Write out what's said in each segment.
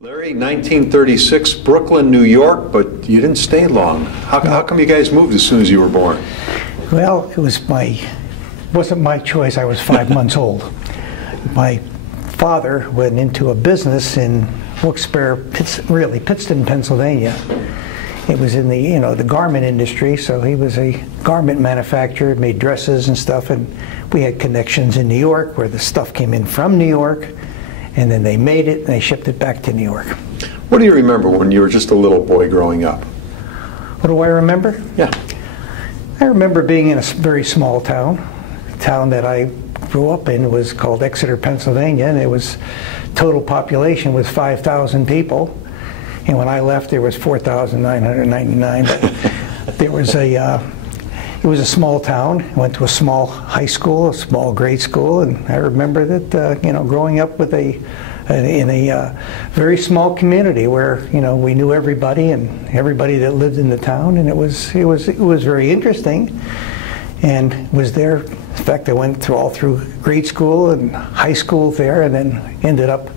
Larry, 1936, Brooklyn, New York, but you didn't stay long. How come you guys moved as soon as you were born? Well, wasn't my choice. I was 5 months old. My father went into a business in Wilkes-Barre, Pittston, Pennsylvania. It was in the garment industry, so he was a garment manufacturer, made dresses and stuff, and we had connections in New York where the stuff came in from New York, and then they made it and they shipped it back to New York. What do you remember when you were just a little boy growing up? What do I remember? Yeah. I remember being in a very small town. The town that I grew up in was called Exeter, Pennsylvania, and it was total population was 5,000 people. And when I left, there was 4,999. There was it was a small town. I went to a small high school, a small grade school, and I remember that growing up with in a very small community where we knew everybody and everybody that lived in the town, and it was very interesting, and was there. In fact, I went all through grade school and high school there, and then ended up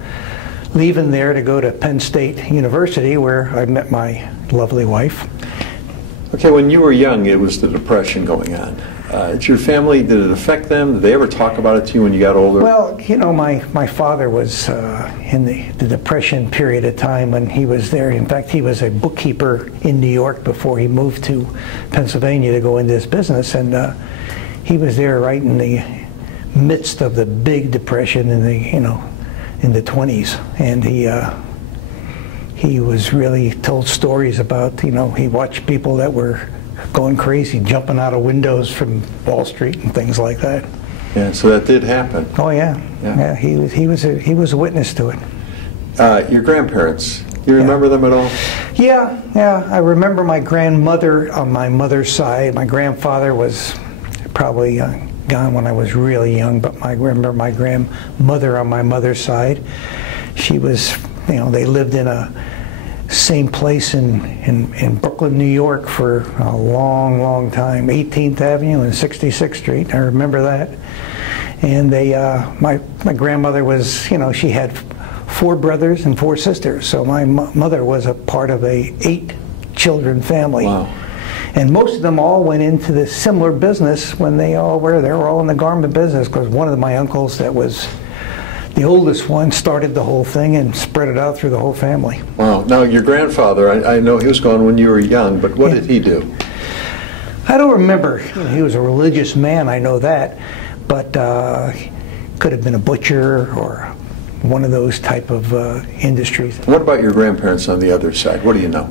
leaving there to go to Penn State University, where I met my lovely wife. Okay, when you were young, it was the Depression going on. Did your family, did it affect them? Did they ever talk about it to you when you got older? Well, my father was in the Depression period of time when he was there. In fact, he was a bookkeeper in New York before he moved to Pennsylvania to go into this business, and he was there right in the midst of the big Depression in the 20s, and he was really told stories about, he watched people that were going crazy, jumping out of windows from Wall Street and things like that. Yeah, so that did happen. Oh yeah, yeah. He was a witness to it. Your grandparents, you remember them at all? Yeah. I remember my grandmother on my mother's side. My grandfather was probably gone when I was really young, but I remember my grandmother on my mother's side. She was, they lived in a same place in Brooklyn, New York for a long time, 18th Avenue and 66th Street. I remember that. And my grandmother was, she had 4 brothers and 4 sisters. So my mother was a part of a 8-children family. Wow. And most of them all went into this similar business when they were all in the garment business, because one of my uncles that was the oldest one started the whole thing and spread it out through the whole family. Wow. Now, your grandfather, I know he was gone when you were young, but what did he do? I don't remember. He was a religious man, I know that, but could have been a butcher or one of those type of industries. What about your grandparents on the other side? What do you know?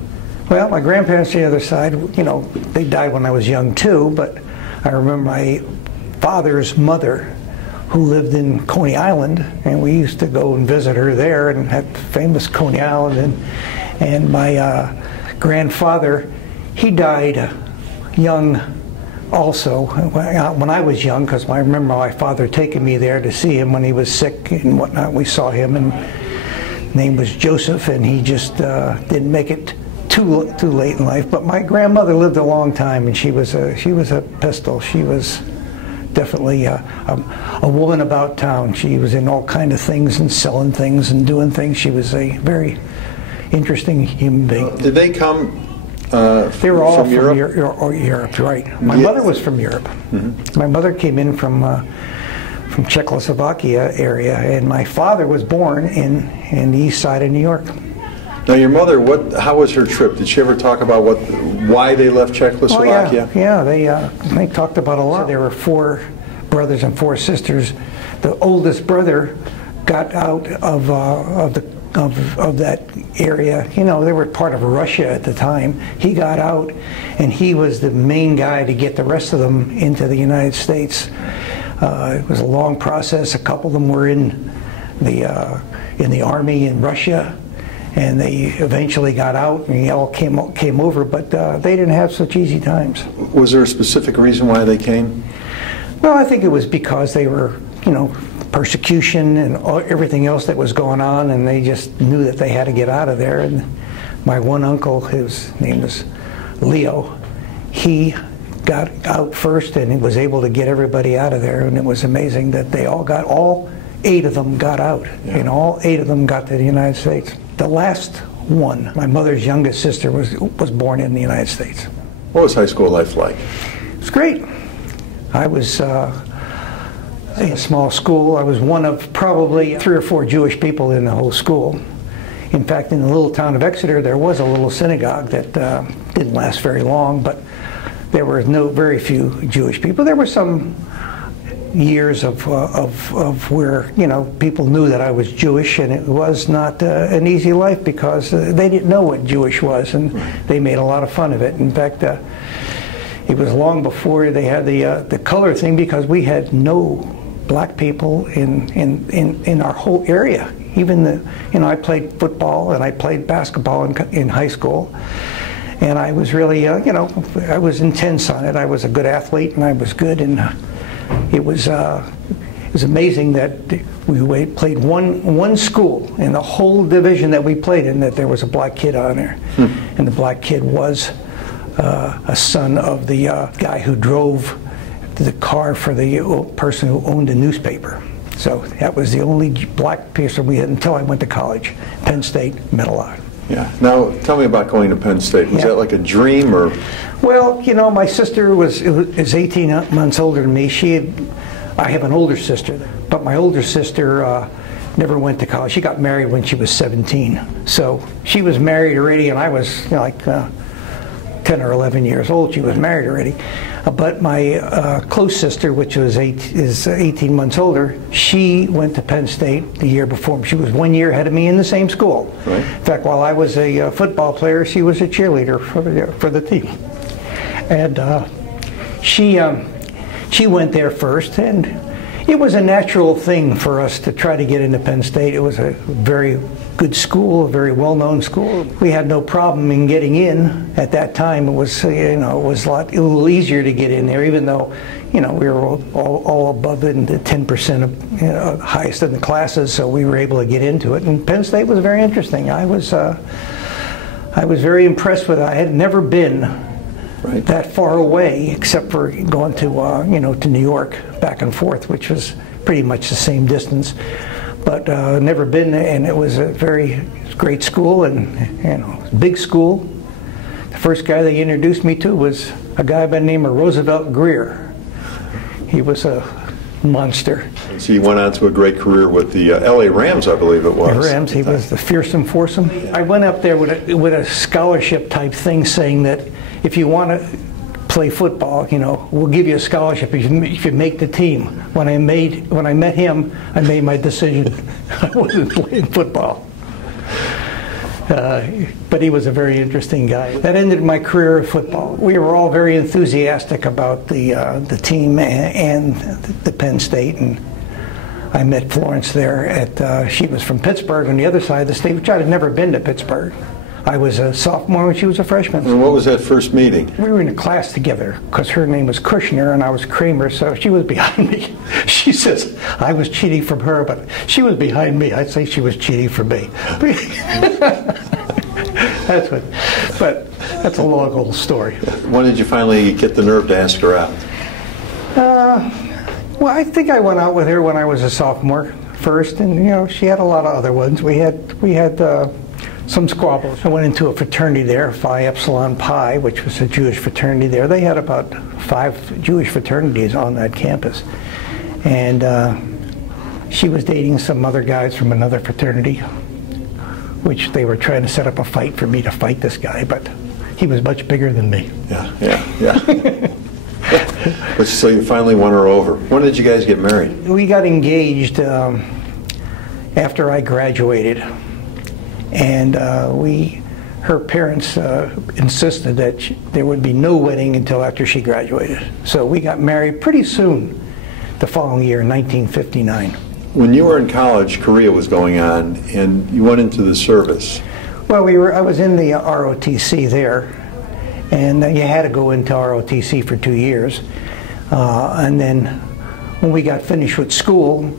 Well, my grandparents on the other side, they died when I was young too, but I remember my father's mother, who lived in Coney Island, and we used to go and visit her there, and had famous Coney Island, and my grandfather, he died young also when I was young, because I remember my father taking me there to see him when he was sick and whatnot. We saw him, and his name was Joseph, and he just didn't make it too late in life. But my grandmother lived a long time, and she was a pistol. She was definitely a woman about town. She was in all kind of things and selling things and doing things. She was a very interesting human being. Did they come They were all from Europe? Europe, right. My mother was from Europe. Mm-hmm. My mother came in from Czechoslovakia area, and my father was born in the east side of New York. Now, your mother, how was her trip? Did she ever talk about why they left Czechoslovakia? Oh, yeah, they talked about a lot. There were 4 brothers and 4 sisters. The oldest brother got out of that area. They were part of Russia at the time. He got out, and he was the main guy to get the rest of them into the United States. It was a long process. A couple of them were in the army in Russia, and they eventually got out, and they all came over, but they didn't have such easy times. Was there a specific reason why they came? Well, I think it was because they were, persecution and everything else that was going on, and they just knew that they had to get out of there. And my one uncle, his name was Leo, he got out first, and he was able to get everybody out of there, and it was amazing that all 8 of them got out, and all 8 of them got to the United States. the last one. My mother's youngest sister was born in the United States. What was high school life like? It was great. I was in a small school. I was one of probably 3 or 4 Jewish people in the whole school. In fact, in the little town of Exeter, there was a little synagogue that didn't last very long, but there were very few Jewish people. There were some years of where, you know, people knew that I was Jewish, and it was not an easy life because they didn't know what Jewish was, and they made a lot of fun of it. In fact, it was long before they had the color thing, because we had no black people in our whole area. Even I played football and I played basketball in high school, and I was really, I was intense on it. I was a good athlete and I was good, and it was amazing that we played one school in the whole division that we played in that there was a black kid on there, and the black kid was a son of the guy who drove the car for the person who owned a newspaper. So that was the only black person we had until I went to college. Penn State, met a lot. Yeah. Now, tell me about going to Penn State. Was that like a dream, or? Well, you know, my sister is 18 months older than me. I have an older sister, but my older sister never went to college. She got married when she was 17. So she was married already, and I was, you know, like 10 or 11 years old. She was married already. But my close sister, which is 18 months older, she went to Penn State the year before. She was 1 year ahead of me in the same school. Right. In fact, while I was a football player, she was a cheerleader for the team. And she went there first, and it was a natural thing for us to try to get into Penn State. It was a very good school, a very well-known school. We had no problem in getting in at that time. It was, you know, it was a little easier to get in there, even though, you know, we were all above it, and the 10% of, you know, highest in the classes, so we were able to get into it. And Penn State was very interesting. I was very impressed with it. I had never been that far away, except for going to, you know, to New York back and forth, which was pretty much the same distance. But never been, and it was a very great school, and, you know, big school. The first guy they introduced me to was a guy by the name of Roosevelt Greer. He was a monster. So you went on to a great career with the LA Rams, I believe it was. The Rams. He was the fearsome foursome. I went up there with a scholarship type thing, saying that if you want to play football, you know, we'll give you a scholarship if you make the team. When I met him, I made my decision. I wasn't playing football. But he was a very interesting guy. That ended my career of football. We were all very enthusiastic about the team and the Penn State, and I met Florence there she was from Pittsburgh on the other side of the state, which I had never been to Pittsburgh. I was a sophomore when she was a freshman. And what was that first meeting? We were in a class together because her name was Kushner and I was Kramer, so she was behind me. She says I was cheating from her, but she was behind me. I'd say she was cheating from me. But that's a long old story. When did you finally get the nerve to ask her out? Well, I think I went out with her when I was a sophomore first, and, you know, she had a lot of other ones. We had some squabbles. I went into a fraternity there, Phi Epsilon Pi, which was a Jewish fraternity there. They had about 5 Jewish fraternities on that campus. And she was dating some other guys from another fraternity, which they were trying to set up a fight for me to fight this guy, but he was much bigger than me. Yeah. But so you finally won her over. When did you guys get married? We got engaged after I graduated. And her parents insisted that there would be no wedding until after she graduated. So we got married pretty soon the following year, 1959. When you were in college, Korea was going on, and you went into the service. Well, I was in the ROTC there, and you had to go into ROTC for 2 years. And then when we got finished with school,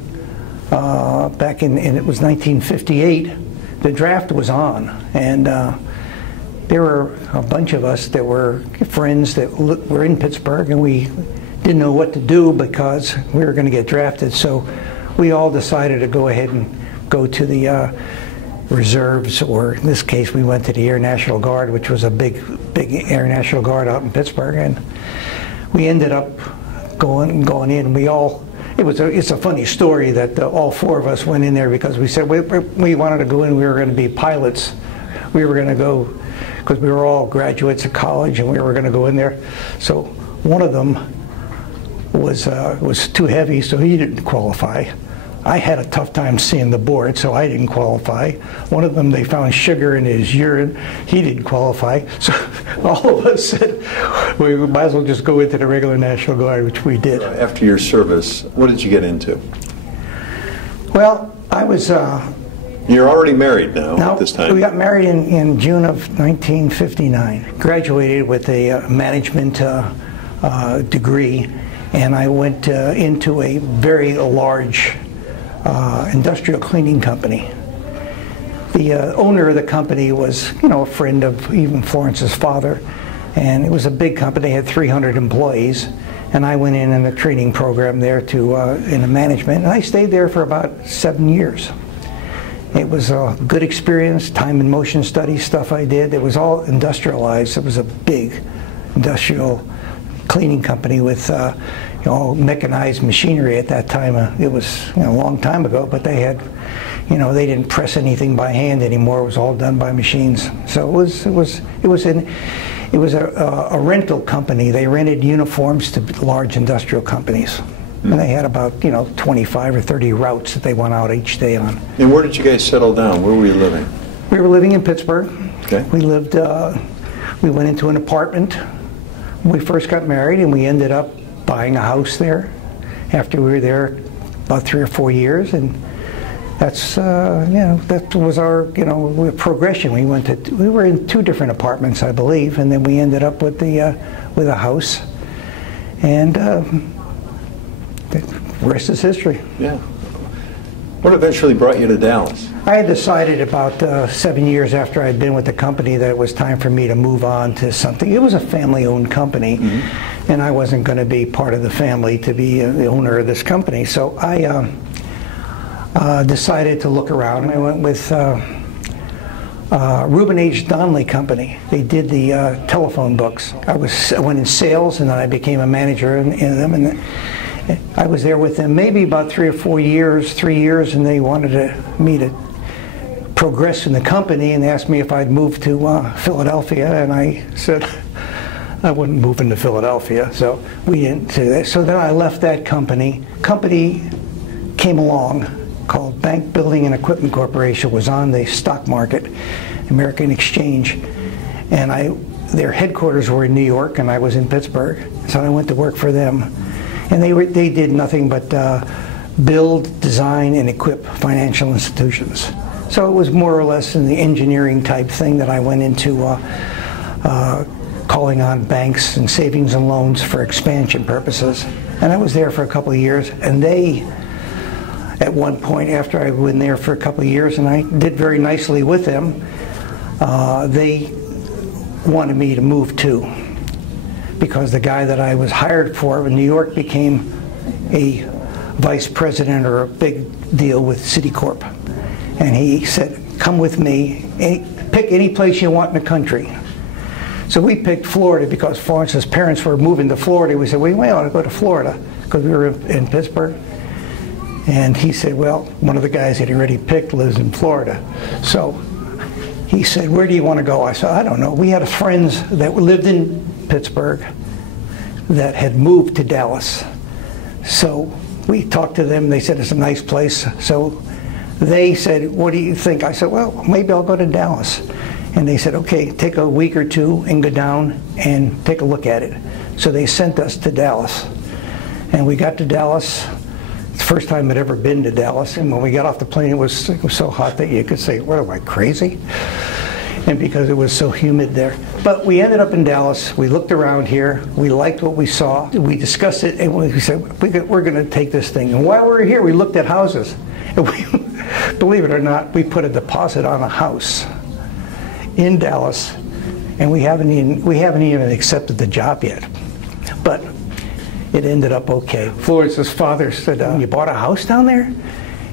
back in it was 1958, the draft was on, and there were a bunch of us that were friends that were in Pittsburgh, and we didn't know what to do because we were going to get drafted. So we all decided to go ahead and go to the reserves, or in this case, we went to the Air National Guard, which was a big Air National Guard out in Pittsburgh, and we ended up going in. It's a funny story that all four of us went in there because we said we wanted to go in. We were going to be pilots. We were going to go because we were all graduates of college, and we were going to go in there. So one of them was too heavy, so he didn't qualify. I had a tough time seeing the board, so I didn't qualify. One of them, they found sugar in his urine. He didn't qualify. So all of us said, we might as well just go into the regular National Guard, which we did. After your service, what did you get into? Well, I was... You're already married now at this time. We got married in June of 1959. Graduated with a management degree, and I went into a very large industrial cleaning company. The owner of the company was, a friend of even Florence's father, and it was a big company. They had 300 employees, and I went in a training program there in the management, and I stayed there for about 7 years. It was a good experience, time and motion study stuff I did. It was all industrialized. It was a big industrial cleaning company with all mechanized machinery at that time. It was a long time ago, but they had, they didn't press anything by hand anymore. It was all done by machines. So it was a rental company. They rented uniforms to large industrial companies. And they had about 25 or 30 routes that they went out each day on. And where did you guys settle down? Where were you living? We were living in Pittsburgh. Okay. We lived. We went into an apartment when we first got married, and we ended up buying a house there after we were there about 3 or 4 years, and that's that was our progression. We were in 2 different apartments, I believe, and then we ended up with a house, and the rest is history. Yeah. What eventually brought you to Dallas? I had decided about 7 years after I'd been with the company that it was time for me to move on to something. It was a family-owned company, and I wasn't going to be part of the family to be the owner of this company. So I decided to look around. I went with Reuben H. Donnelly Company. They did the telephone books. I went in sales, and then I became a manager in them. And I was there with them maybe about 3 or 4 years, 3 years, and they wanted me to progress in the company, and they asked me if I'd move to Philadelphia, and I said I wouldn't move into Philadelphia, so we didn't do that. So then I left that company. Company came along called Bank Building and Equipment Corporation, was on the stock market, American Exchange, and their headquarters were in New York, and I was in Pittsburgh, so I went to work for them. And they did nothing but build, design, and equip financial institutions. So it was more or less in the engineering type thing that I went into, calling on banks and savings and loans for expansion purposes. And I was there for a couple of years, and they, at one point after I went there for a couple of years, and I did very nicely with them, they wanted me to move too, because the guy that I was hired for in New York became a vice president or a big deal with Citicorp. And he said, come with me, pick any place you want in the country. So we picked Florida because Florence's parents were moving to Florida. We said, we ought to go to Florida because we were in Pittsburgh. And he said, well, one of the guys that he already picked lives in Florida. So he said, where do you want to go? I said, I don't know. We had friends that lived in Pittsburgh that had moved to Dallas. So we talked to them. They said it's a nice place. So they said, what do you think? I said, well, maybe I'll go to Dallas. And they said, okay, take a week or two and go down and take a look at it. So they sent us to Dallas. And we got to Dallas. It's the first time I'd ever been to Dallas. And when we got off the plane, it was so hot that you could say, what, am I crazy? And because it was so humid there. But we ended up in Dallas. We looked around here. We liked what we saw. We discussed it, and we said, we're going to take this thing. And while we were here, we looked at houses. And believe it or not, we put a deposit on a house in Dallas, and we haven't even accepted the job yet. But it ended up okay. Florence's father said, you bought a house down there?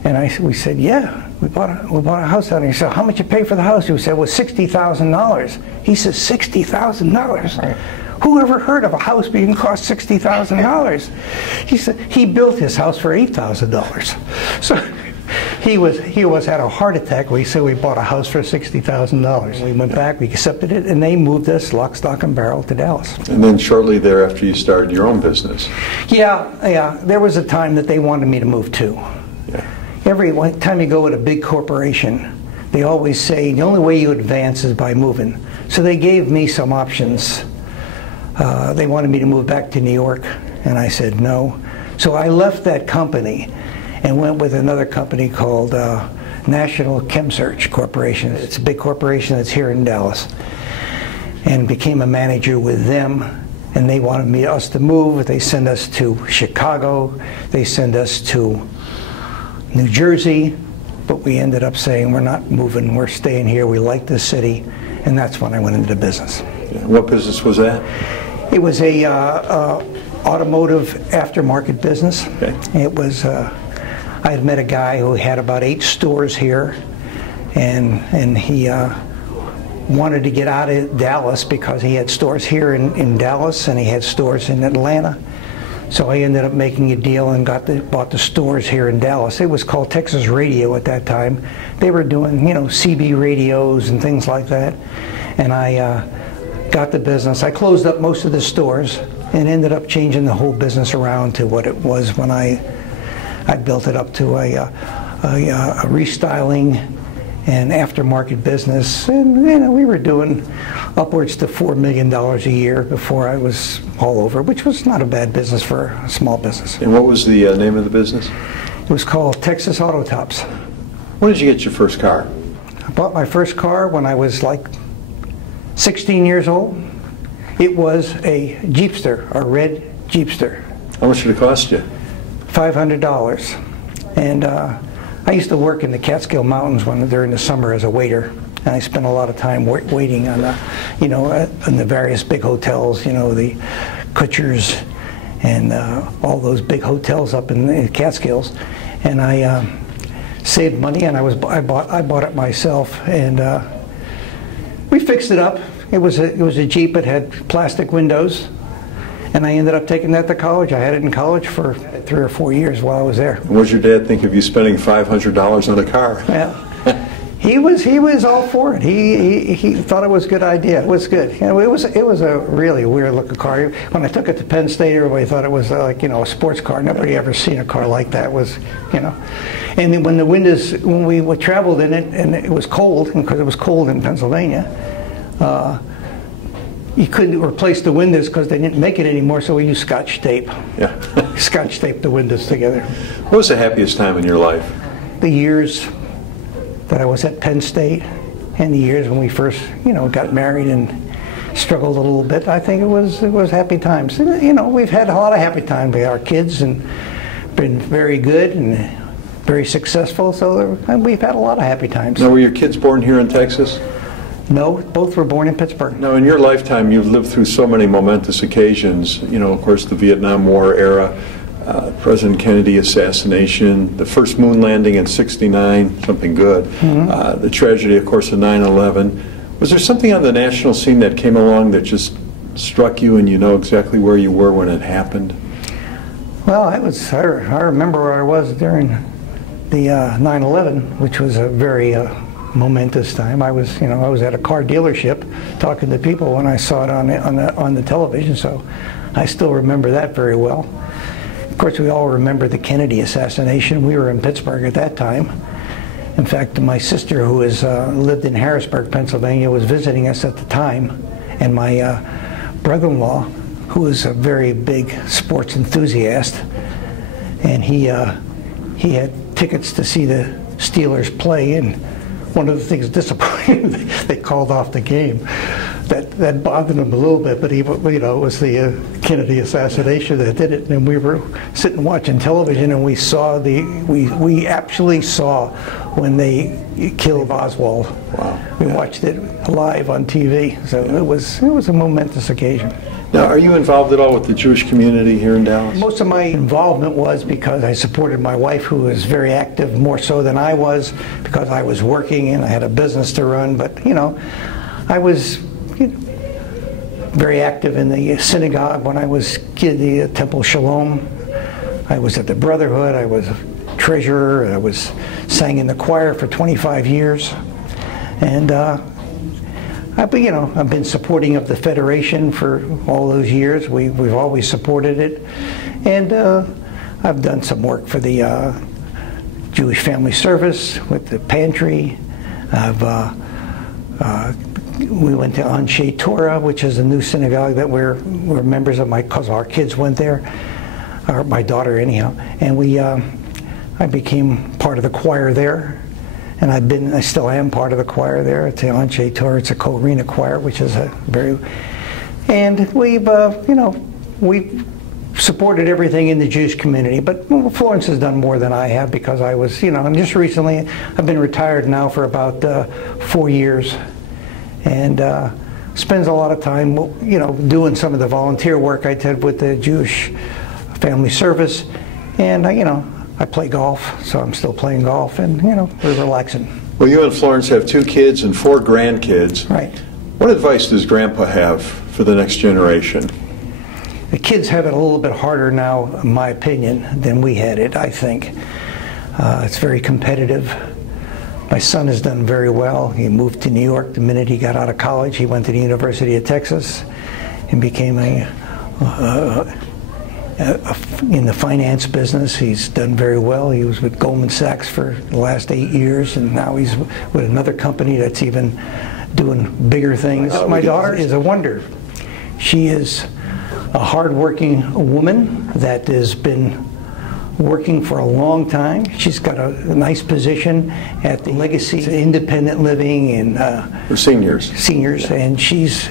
And we said, yeah, we bought a house out here. He said, how much you pay for the house? We said, well, $60,000. He says, $60,000? Right. Who ever heard of a house being cost $60,000? He said he built his house for $8,000. So he had a heart attack. We said we bought a house for $60,000. We went back, we accepted it, and they moved us lock, stock, and barrel to Dallas. And then shortly thereafter, you started your own business. Yeah. There was a time that they wanted me to move too. Yeah. Every time you go with a big corporation, they always say the only way you advance is by moving. So they gave me some options. They wanted me to move back to New York, and I said no. So I left that company and went with another company called National ChemSearch Corporation. It's a big corporation that's here in Dallas, and became a manager with them. And they wanted us to move. They send us to Chicago. They send us to New Jersey. But we ended up saying, we're not moving. We're staying here. We like this city. And that's when I went into business. Yeah. What business was that? It was a automotive aftermarket business. Okay. It was. I had met a guy who had about 8 stores here, and he wanted to get out of Dallas because he had stores here in Dallas and he had stores in Atlanta. So I ended up making a deal and bought the stores here in Dallas. It was called Texas Radio at that time. They were doing, CB radios and things like that. And I got the business. I closed up most of the stores and ended up changing the whole business around to what it was when I built it up to a restyling and aftermarket business. And we were doing upwards to $4 million a year before I was all over, which was not a bad business for a small business. And what was the name of the business? It was called Texas Auto Tops. When did you get your first car? I bought my first car when I was like 16 years old. It was a Jeepster, a red Jeepster. How much did it cost you? $500. And I used to work in the Catskill Mountains during the summer as a waiter. And I spent a lot of time waiting on the, in the various big hotels, the Kutchers and all those big hotels up in the Catskills. And I saved money, and I bought it myself, and we fixed it up. It was a Jeep. It had plastic windows, and I ended up taking that to college. I had it in college for 3 or 4 years while I was there. And what did your dad think of you spending $500 on a car? Yeah. He was all for it. He thought it was a good idea. It was good. It was a really weird looking car. When I took it to Penn State, everybody thought it was like a sports car. Nobody ever seen a car like that. And then when we traveled in it and it was cold, because it was cold in Pennsylvania, you couldn't replace the windows because they didn't make it anymore. So we used Scotch tape. Yeah. Scotch tape the windows together. What was the happiest time in your life? The years that I was at Penn State, and the years when we first, got married and struggled a little bit. I think it was happy times. And, we've had a lot of happy times with our kids and been very good and very successful. So we've had a lot of happy times. Now, were your kids born here in Texas? No, both were born in Pittsburgh. Now, in your lifetime, you've lived through so many momentous occasions. Of course, the Vietnam War era. President Kennedy Assassination, the first moon landing in '69, something good. Mm-hmm. The tragedy, of course, of 9/11. Was there something on the national scene that came along that just struck you, and you know exactly where you were when it happened? Well, I remember where I was during the 9/11, which was a very momentous time. I was at a car dealership talking to people when I saw it on the television, so I still remember that very well. Of course, we all remember the Kennedy assassination. We were in Pittsburgh at that time. In fact, my sister, who lived in Harrisburg, Pennsylvania, was visiting us at the time, and my brother-in-law, who was a very big sports enthusiast, and he had tickets to see the Steelers play, and one of the things disappointing, they called off the game. That bothered him a little bit, but it was the Kennedy assassination that did it. And we were sitting watching television, and we actually saw when they killed Oswald. Wow. We watched it live on TV, so it was a momentous occasion. Now, are you involved at all with the Jewish community here in Dallas? Most of my involvement was because I supported my wife, who was very active, more so than I was, because I was working and I had a business to run. But, you know, I was very active in the synagogue when I was kid, the Temple Shalom. I was at the Brotherhood. I was a treasurer. I sang in the choir for 25 years. And I've been supporting of the Federation for all those years. We've always supported it. And I've done some work for the Jewish Family Service with the pantry. We went to Anshe Torah, which is a new synagogue that we're members of, because our kids went there, or my daughter anyhow. And I became part of the choir there. And I still am part of the choir there at the Anshe Torah. It's a co-arena choir, which is and we've supported everything in the Jewish community. But Florence has done more than I have, because I was, and just recently, I've been retired now for about 4 years, and spends a lot of time, doing some of the volunteer work I did with the Jewish Family Service, and I play golf, so I'm still playing golf, and we're relaxing. Well, you and Florence have 2 kids and 4 grandkids. Right. What advice does Grandpa have for the next generation? The kids have it a little bit harder now, in my opinion, than we had it, I think. It's very competitive. My son has done very well. He moved to New York the minute he got out of college. He went to the University of Texas and became in the finance business. He's done very well. He was with Goldman Sachs for the last 8 years, and now he's with another company that's even doing bigger things. My daughter is a wonder. She is a hard-working woman that has been working for a long time. She's got a nice position at the Legacy Independent Living and for seniors. Yeah. And she's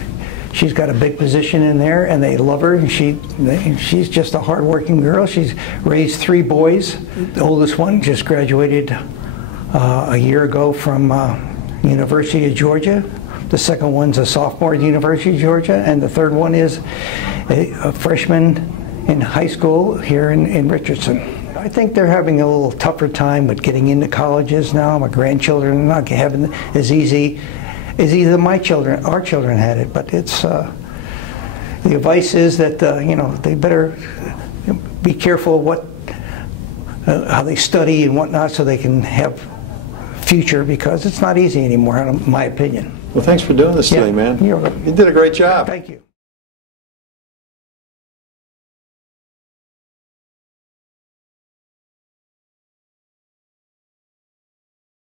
got a big position in there, and they love her. And she's just a hard-working girl. She's raised 3 boys. The oldest one just graduated a year ago from University of Georgia. The second one's a sophomore at the University of Georgia, and the third one is a freshman in high school here in Richardson. I think they're having a little tougher time with getting into colleges now. My grandchildren are not having as easy as either our children had it. But it's the advice is that they better be careful how they study and whatnot, so they can have future, because it's not easy anymore, in my opinion. Well, thanks for doing this today, man. You did a great job. Thank you.